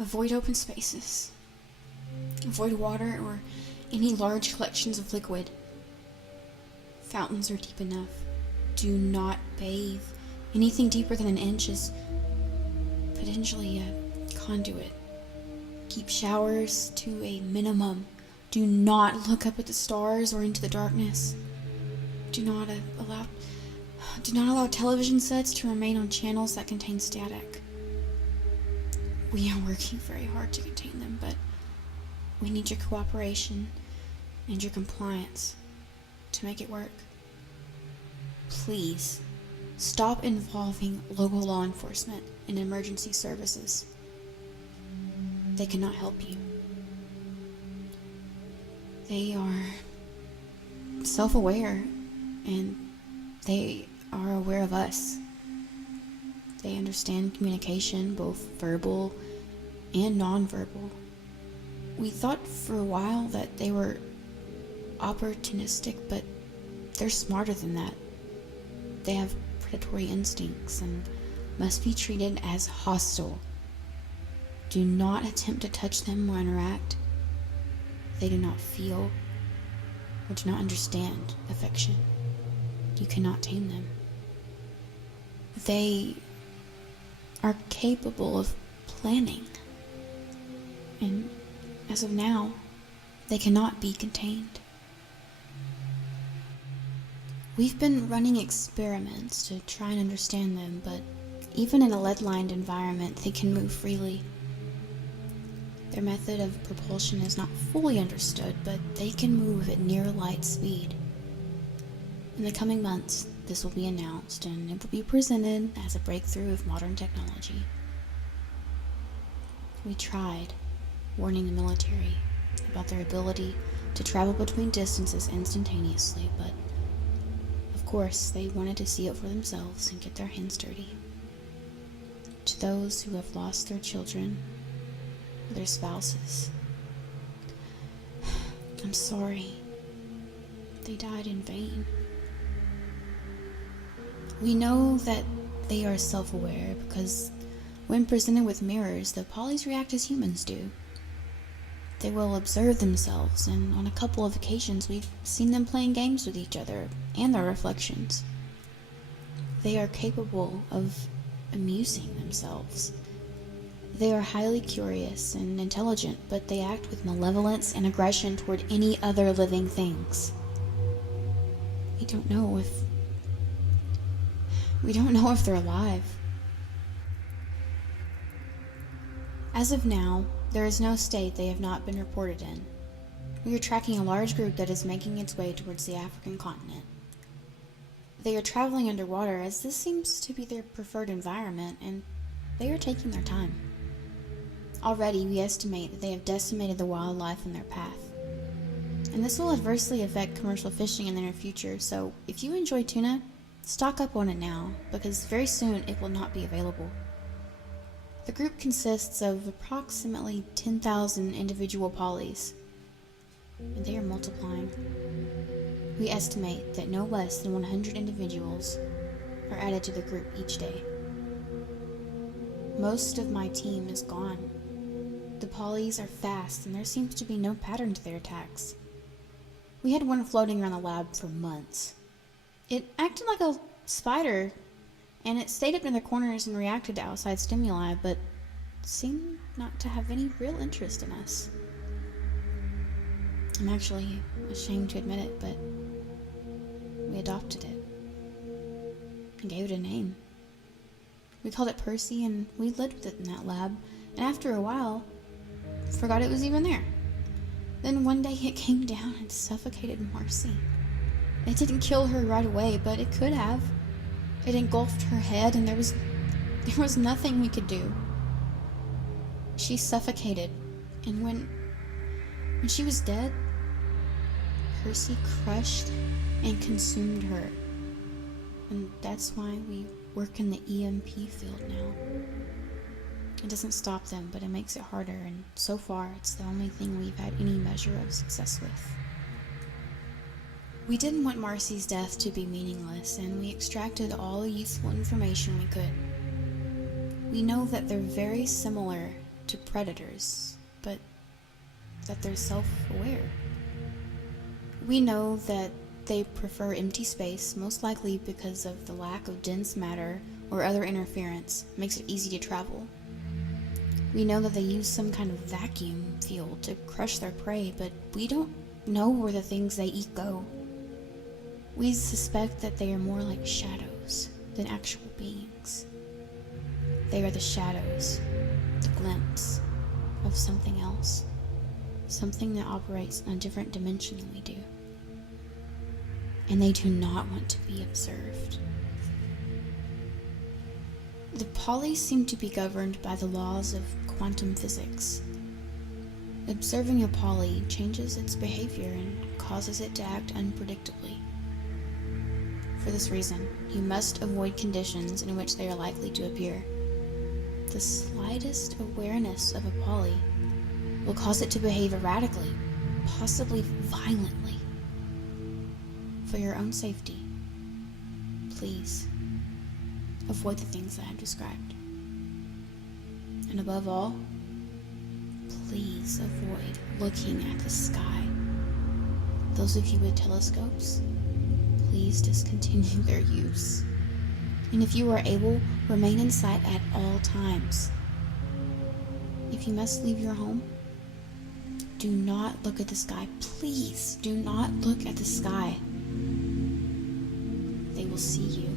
Avoid open spaces. Avoid water or any large collections of liquid. Fountains are deep enough. Do not bathe. Anything deeper than an inch is potentially a conduit. Keep showers to a minimum. Do not look up at the stars or into the darkness. Do not allow television sets to remain on channels that contain static. We are working very hard to contain them, but we need your cooperation and your compliance to make it work. Please, stop involving local law enforcement in emergency services. They cannot help you. They are self-aware, and they are aware of us. They understand communication, both verbal and non-verbal. We thought for a while that they were opportunistic, but they're smarter than that. They have predatory instincts and must be treated as hostile. Do not attempt to touch them or interact. They do not feel or do not understand affection. You cannot tame them. They are capable of planning, and as of now, they cannot be contained. We've been running experiments to try and understand them, but even in a lead-lined environment, they can move freely. Their method of propulsion is not fully understood, but they can move at near light speed. In the coming months, this will be announced, and it will be presented as a breakthrough of modern technology. We tried warning the military about their ability to travel between distances instantaneously, but of course they wanted to see it for themselves and get their hands dirty. To those who have lost their children, their spouses, I'm sorry. They died in vain. We know that they are self-aware because when presented with mirrors, the polys react as humans do. They will observe themselves, and on a couple of occasions we've seen them playing games with each other and their reflections. They are capable of amusing themselves. They are highly curious and intelligent, but they act with malevolence and aggression toward any other living things. We don't know if they're alive. As of now, there is no state they have not been reported in. We are tracking a large group that is making its way towards the African continent. They are traveling underwater, as this seems to be their preferred environment, and they are taking their time. Already, we estimate that they have decimated the wildlife in their path. And this will adversely affect commercial fishing in the near future, so if you enjoy tuna, stock up on it now, because very soon it will not be available. The group consists of approximately 10,000 individual polys, and they are multiplying. We estimate that no less than 100 individuals are added to the group each day. Most of my team is gone. The polys are fast, and there seems to be no pattern to their attacks. We had one floating around the lab for months. It acted like a spider, and it stayed up in the corners and reacted to outside stimuli, but seemed not to have any real interest in us. I'm actually ashamed to admit it, but we adopted it and gave it a name. We called it Percy, and we lived with it in that lab, and after a while, forgot it was even there. Then one day it came down and suffocated Marcy. It didn't kill her right away, but it could have. It engulfed her head, and there was nothing we could do. She suffocated, and when she was dead, Percy crushed and consumed her. And that's why we work in the EMP field now. It doesn't stop them, but it makes it harder, and so far it's the only thing we've had any measure of success with. We didn't want Marcy's death to be meaningless, and we extracted all the useful information we could. We know that they're very similar to predators, but that they're self-aware. We know that they prefer empty space, most likely because of the lack of dense matter or other interference makes it easy to travel. We know that they use some kind of vacuum field to crush their prey, but we don't know where the things they eat go. We suspect that they are more like shadows than actual beings. They are the shadows, the glimpse of something else, something that operates in a different dimension than we do. And they do not want to be observed. The polys seem to be governed by the laws of quantum physics. Observing a poly changes its behavior and causes it to act unpredictably. For this reason, you must avoid conditions in which they are likely to appear. The slightest awareness of a poly will cause it to behave erratically, possibly violently. For your own safety, please avoid the things that I have described. And above all, please avoid looking at the sky. Those of you with telescopes, please discontinue their use. And if you are able, remain in sight at all times. If you must leave your home, do not look at the sky. Please do not look at the sky. They will see you.